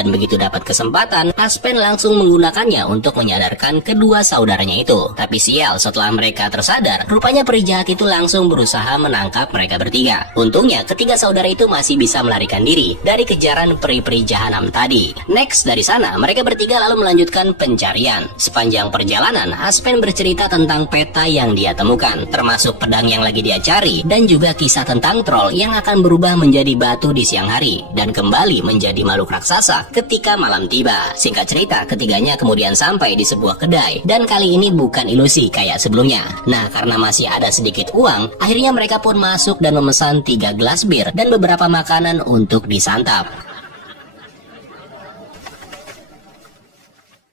Dan begitu dapat kesempatan, Aspen langsung menggunakannya untuk menyadarkan kedua saudaranya itu. Tapi sial, setelah mereka tersadar, rupanya peri jahat itu langsung berusaha menangkap mereka bertiga. Untungnya ketiga saudara itu masih bisa melarikan diri dari kejaran peri-peri jahanam tadi. Next, dari sana mereka bertiga lalu melanjutkan pencarian. Sepanjang perjalanan, Aspen bercerita tentang peta yang dia temukan, termasuk pedang yang lagi dia cari, dan juga kisah tentang troll yang akan berubah menjadi batu di siang hari dan kembali menjadi makhluk raksasa ketika malam tiba. Singkat cerita, ketiganya kemudian sampai di sebuah kedai, dan kali ini bukan ilusi kayak sebelumnya. Nah, karena masih ada sedikit uang, akhirnya mereka pun masuk dan memesan 3 gelas bir dan beberapa makanan untuk disantap.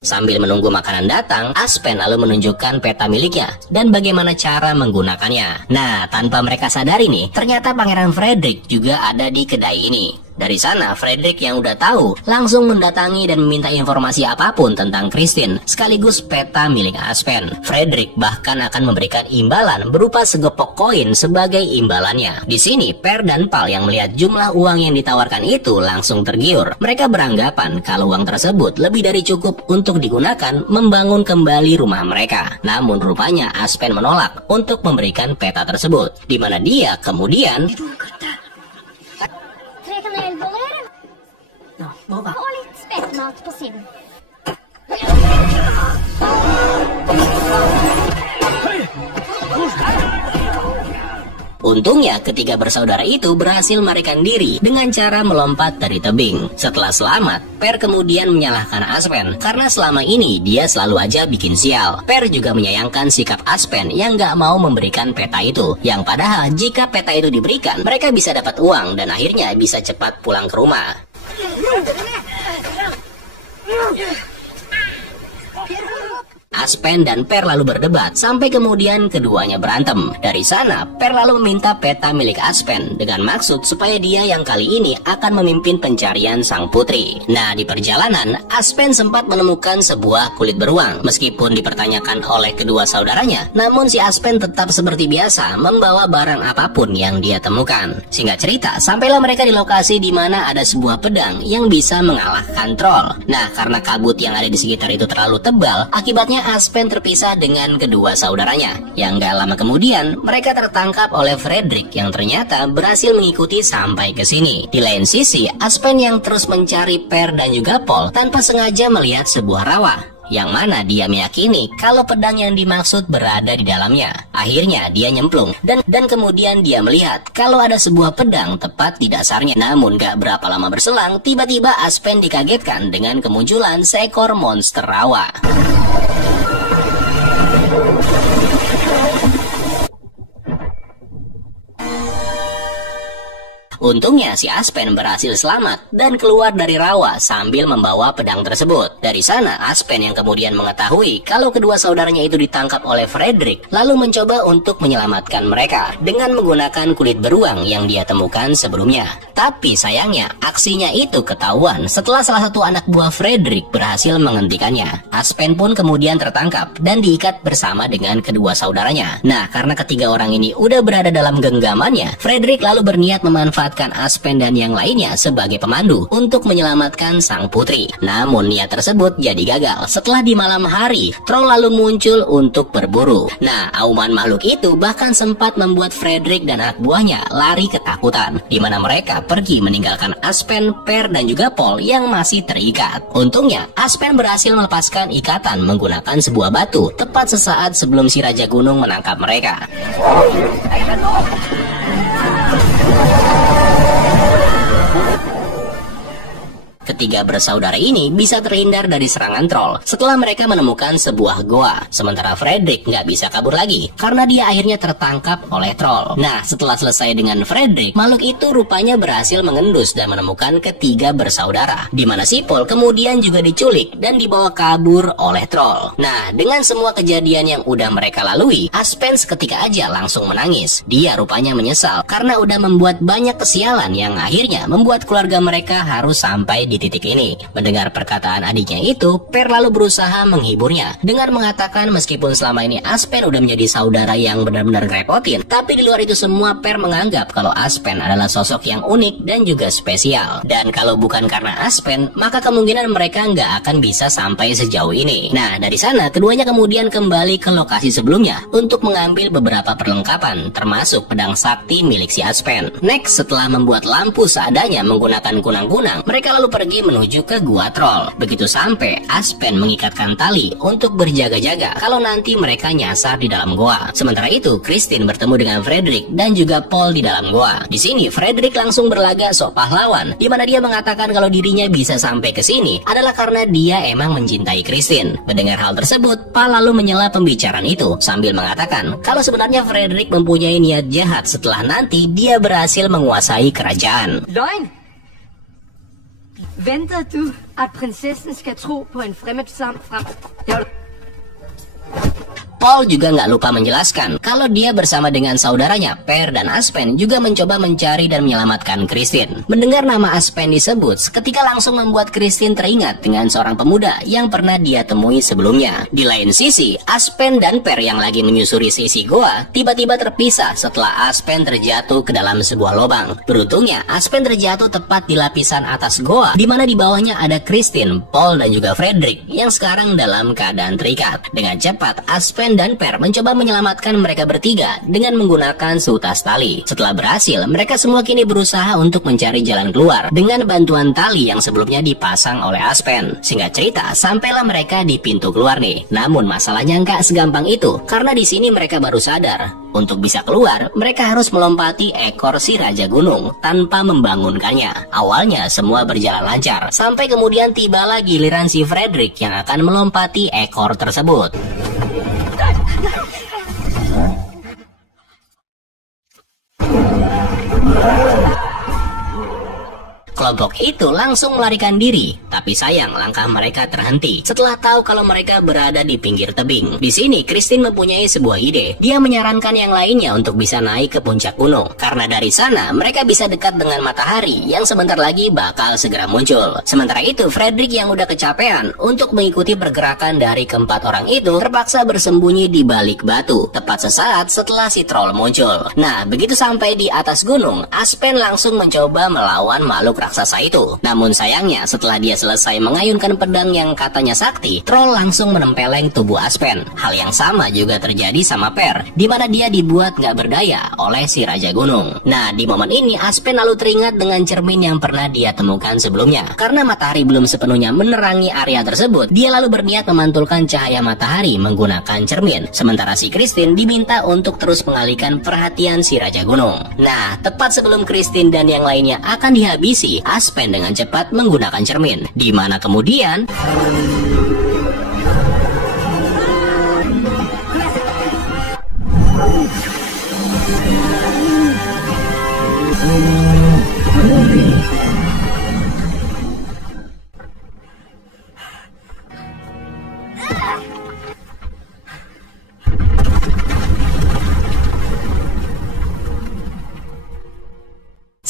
Sambil menunggu makanan datang, Aspen lalu menunjukkan peta miliknya dan bagaimana cara menggunakannya. Nah, tanpa mereka sadari nih, ternyata Pangeran Frederick juga ada di kedai ini. Dari sana, Frederick yang udah tahu langsung mendatangi dan meminta informasi apapun tentang Christine, sekaligus peta milik Aspen. Frederick bahkan akan memberikan imbalan berupa segepok koin sebagai imbalannya. Di sini, Per dan Pal yang melihat jumlah uang yang ditawarkan itu langsung tergiur. Mereka beranggapan kalau uang tersebut lebih dari cukup untuk digunakan membangun kembali rumah mereka. Namun rupanya Aspen menolak untuk memberikan peta tersebut, di mana dia kemudian untungnya ketiga bersaudara itu berhasil melarikan diri dengan cara melompat dari tebing. Setelah selamat, Per kemudian menyalahkan Aspen karena selama ini dia selalu aja bikin sial. Per juga menyayangkan sikap Aspen yang gak mau memberikan peta itu, yang padahal jika peta itu diberikan, mereka bisa dapat uang dan akhirnya bisa cepat pulang ke rumah. Aspen dan Per lalu berdebat sampai kemudian keduanya berantem. Dari sana, Per lalu meminta peta milik Aspen dengan maksud supaya dia yang kali ini akan memimpin pencarian sang putri. Nah, di perjalanan, Aspen sempat menemukan sebuah kulit beruang. Meskipun dipertanyakan oleh kedua saudaranya, namun si Aspen tetap seperti biasa membawa barang apapun yang dia temukan. Singkat cerita, sampailah mereka di lokasi di mana ada sebuah pedang yang bisa mengalahkan troll. Nah, karena kabut yang ada di sekitar itu terlalu tebal, akibatnya Aspen terpisah dengan kedua saudaranya. Yang gak lama kemudian, mereka tertangkap oleh Frederick yang ternyata berhasil mengikuti sampai ke sini. Di lain sisi, Aspen yang terus mencari Per dan juga Paul tanpa sengaja melihat sebuah rawa, yang mana dia meyakini kalau pedang yang dimaksud berada di dalamnya. Akhirnya dia nyemplung dan kemudian dia melihat kalau ada sebuah pedang tepat di dasarnya. Namun gak berapa lama berselang, tiba-tiba Aspen dikagetkan dengan kemunculan seekor monster rawa. Untungnya si Aspen berhasil selamat dan keluar dari rawa sambil membawa pedang tersebut. Dari sana, Aspen yang kemudian mengetahui kalau kedua saudaranya itu ditangkap oleh Frederick, lalu mencoba untuk menyelamatkan mereka dengan menggunakan kulit beruang yang dia temukan sebelumnya. Tapi sayangnya, aksinya itu ketahuan setelah salah satu anak buah Frederick berhasil menghentikannya. Aspen pun kemudian tertangkap dan diikat bersama dengan kedua saudaranya. Nah, karena ketiga orang ini udah berada dalam genggamannya, Frederick lalu berniat memanfaatkan Aspen dan yang lainnya sebagai pemandu untuk menyelamatkan sang putri. Namun niat tersebut jadi gagal setelah di malam hari troll lalu muncul untuk berburu. Nah, auman makhluk itu bahkan sempat membuat Frederick dan anak buahnya lari ketakutan, di mana mereka pergi meninggalkan Aspen, Per dan juga Paul yang masih terikat. Untungnya Aspen berhasil melepaskan ikatan menggunakan sebuah batu tepat sesaat sebelum si Raja Gunung menangkap mereka. Ketiga bersaudara ini bisa terhindar dari serangan troll setelah mereka menemukan sebuah goa. Sementara Frederick nggak bisa kabur lagi karena dia akhirnya tertangkap oleh troll. Nah, setelah selesai dengan Frederick, makhluk itu rupanya berhasil mengendus dan menemukan ketiga bersaudara, di mana si Paul kemudian juga diculik dan dibawa kabur oleh troll. Nah, dengan semua kejadian yang udah mereka lalui, Aspen seketika aja langsung menangis. Dia rupanya menyesal karena udah membuat banyak kesialan yang akhirnya membuat keluarga mereka harus sampai di titik titik ini. Mendengar perkataan adiknya itu, Per lalu berusaha menghiburnya dengan mengatakan meskipun selama ini Aspen udah menjadi saudara yang benar-benar ngerepotin, tapi di luar itu semua Per menganggap kalau Aspen adalah sosok yang unik dan juga spesial. Dan kalau bukan karena Aspen, maka kemungkinan mereka nggak akan bisa sampai sejauh ini. Nah, dari sana keduanya kemudian kembali ke lokasi sebelumnya untuk mengambil beberapa perlengkapan, termasuk pedang sakti milik si Aspen. Next, setelah membuat lampu seadanya menggunakan kunang-kunang, mereka lalu pergi menuju ke gua troll. Begitu sampai, Aspen mengikatkan tali untuk berjaga-jaga kalau nanti mereka nyasar di dalam gua. Sementara itu, Christine bertemu dengan Frederick dan juga Paul di dalam gua. Di sini, Frederick langsung berlagak sok pahlawan, di mana dia mengatakan kalau dirinya bisa sampai ke sini adalah karena dia emang mencintai Christine. Mendengar hal tersebut, Paul lalu menyela pembicaraan itu sambil mengatakan kalau sebenarnya Frederick mempunyai niat jahat setelah nanti dia berhasil menguasai kerajaan. Løgn! Venter du, at prinsessen skal tro på en fremmed frem... Paul juga nggak lupa menjelaskan kalau dia bersama dengan saudaranya Per dan Aspen juga mencoba mencari dan menyelamatkan Christine. Mendengar nama Aspen disebut, seketika langsung membuat Christine teringat dengan seorang pemuda yang pernah dia temui sebelumnya. Di lain sisi, Aspen dan Per yang lagi menyusuri sisi goa tiba-tiba terpisah setelah Aspen terjatuh ke dalam sebuah lubang. Beruntungnya, Aspen terjatuh tepat di lapisan atas goa, di mana di bawahnya ada Christine, Paul dan juga Frederick yang sekarang dalam keadaan terikat. Dengan cepat, Aspen dan Per mencoba menyelamatkan mereka bertiga dengan menggunakan seutas tali. Setelah berhasil, mereka semua kini berusaha untuk mencari jalan keluar dengan bantuan tali yang sebelumnya dipasang oleh Aspen. Singkat cerita, sampailah mereka di pintu keluar nih. Namun masalahnya nggak segampang itu, karena di sini mereka baru sadar untuk bisa keluar, mereka harus melompati ekor si Raja Gunung tanpa membangunkannya. Awalnya semua berjalan lancar, sampai kemudian tibalah giliran si Frederick yang akan melompati ekor tersebut. Kelompok itu langsung melarikan diri, tapi sayang langkah mereka terhenti setelah tahu kalau mereka berada di pinggir tebing. Di sini Christine mempunyai sebuah ide. Dia menyarankan yang lainnya untuk bisa naik ke puncak gunung, karena dari sana mereka bisa dekat dengan matahari yang sebentar lagi bakal segera muncul. Sementara itu Frederick yang udah kecapean untuk mengikuti pergerakan dari keempat orang itu terpaksa bersembunyi di balik batu tepat sesaat setelah si troll muncul. Nah, begitu sampai di atas gunung, Aspen langsung mencoba melawan makhluk raksasa itu. Namun sayangnya setelah dia selesai mengayunkan pedang yang katanya sakti, troll langsung menempeleng tubuh Aspen. Hal yang sama juga terjadi sama Per, di mana dia dibuat nggak berdaya oleh si Raja Gunung. Nah, di momen ini Aspen lalu teringat dengan cermin yang pernah dia temukan sebelumnya. Karena matahari belum sepenuhnya menerangi area tersebut, dia lalu berniat memantulkan cahaya matahari menggunakan cermin. Sementara si Christine diminta untuk terus mengalihkan perhatian si Raja Gunung. Nah, tepat sebelum Christine dan yang lainnya akan dihabisi, Aspen dengan cepat menggunakan cermin, di mana kemudian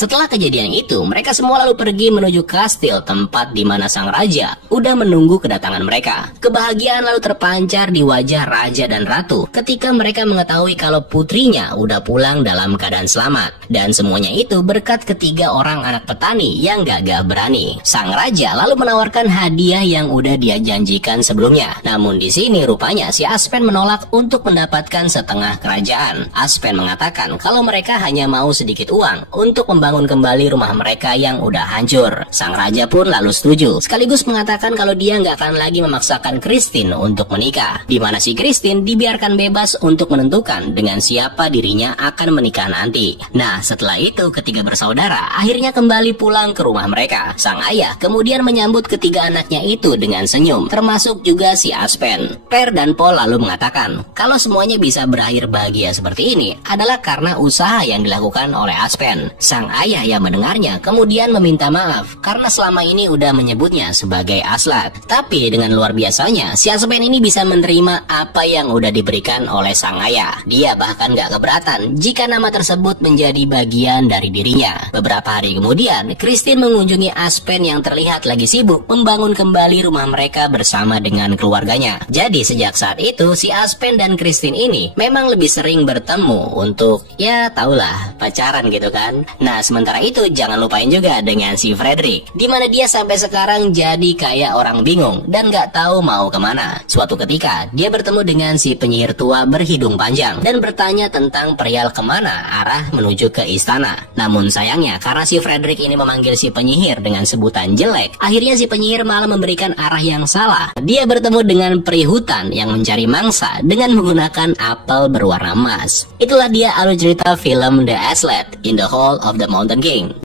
setelah kejadian itu, mereka semua lalu pergi menuju kastil tempat di mana sang raja udah menunggu kedatangan mereka. Kebahagiaan lalu terpancar di wajah raja dan ratu ketika mereka mengetahui kalau putrinya udah pulang dalam keadaan selamat. Dan semuanya itu berkat ketiga orang anak petani yang gagah berani. Sang raja lalu menawarkan hadiah yang udah dia janjikan sebelumnya. Namun di sini rupanya si Aspen menolak untuk mendapatkan setengah kerajaan. Aspen mengatakan kalau mereka hanya mau sedikit uang untuk membangun kembali rumah mereka yang udah hancur. Sang raja pun lalu setuju, sekaligus mengatakan kalau dia nggak akan lagi memaksakan Christine untuk menikah, di mana si Christine dibiarkan bebas untuk menentukan dengan siapa dirinya akan menikah nanti. Nah, setelah itu ketiga bersaudara akhirnya kembali pulang ke rumah mereka. Sang ayah kemudian menyambut ketiga anaknya itu dengan senyum, termasuk juga si Aspen. Per dan Paul lalu mengatakan kalau semuanya bisa berakhir bahagia seperti ini adalah karena usaha yang dilakukan oleh Aspen. Sang ayah yang mendengarnya kemudian meminta maaf karena selama ini udah menyebutnya sebagai Aslat. Tapi dengan luar biasanya, si Aspen ini bisa menerima apa yang udah diberikan oleh sang ayah. Dia bahkan gak keberatan jika nama tersebut menjadi bagian dari dirinya. Beberapa hari kemudian, Christine mengunjungi Aspen yang terlihat lagi sibuk membangun kembali rumah mereka bersama dengan keluarganya. Jadi sejak saat itu, si Aspen dan Christine ini memang lebih sering bertemu untuk, ya taulah, pacaran gitu kan. Nah sementara itu jangan lupain juga dengan si Frederick, dimana dia sampai sekarang jadi kayak orang bingung dan gak tahu mau kemana. Suatu ketika dia bertemu dengan si penyihir tua berhidung panjang dan bertanya tentang perial kemana arah menuju ke istana. Namun sayangnya karena si Frederick ini memanggil si penyihir dengan sebutan jelek, akhirnya si penyihir malah memberikan arah yang salah. Dia bertemu dengan peri hutan yang mencari mangsa dengan menggunakan apel berwarna emas. Itulah dia alur cerita film The Aslat in the Hall of the Mountain King.